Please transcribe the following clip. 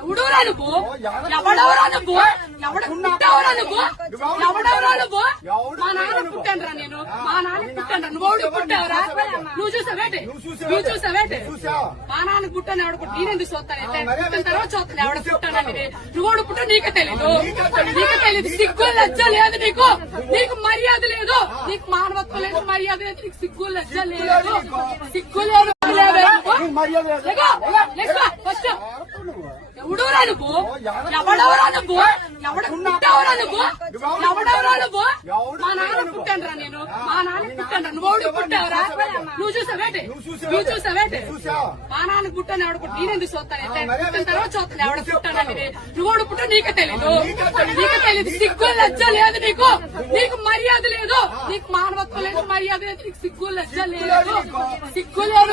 ఎవడవరా నువ్వు? ఎవడవరా నువ్వు? ఎవడ పుట్టావరా నువ్వు? ఎవడవరా నువ్వు? మా నాన్న పుట్టానురా నేను. మా నాన్న పుట్టాను. నువ్వు పుట్టావరా? నువ్వు చూసావేటి? నువ్వు చూసావేటి? మా నాన్న పుట్టాను. ఎవడ పుట్టి నేనెందుకు చూస్తాను? పుట్టిన తర్వాత చూస్తాను ఎవడ పుట్టానని. నువ్వు పుట్టా నీకే తెలీదు. నీకే తెలీదు. సిగ్గు లజ్జ లేదు నీకు. నీకు మర్యాద లేదు. నీకు మానవత్వం లేదు, మర్యాద లేదు. నీకు సిగ్గు లజ్జ లేదు. సిగ్గు లేదు. ఎవడవరా నువ్వు? ఎవడవరా నువ్వు? ఎవడ పుట్టావరా నువ్వు? ఎవడవరా నువ్వు? మా నాన్న పుట్టానురా నేను. మా నాన్న పుట్టాను. నువ్వు పుట్టావరా? నువ్వు చూసావేటి? నువ్వు చూసావేటి? మా నాన్న పుట్టాను. ఎవడ పుట్టి నేనెందుకు చూస్తాను? పుట్టిన తర్వాత చూస్తాను ఎవడ పుట్టానని. నువ్వు పుట్టా నీకే తెలీదు. నీకే తెలీదు. సిగ్గు లజ్జ లేదు నీకు. నీకు మర్యాద లేదు. నీకు మానవత్వం లేదు, మర్యాద లేదు. నీకు సిగ్గు లజ్జ లేదు. సిగ్గు లేదు.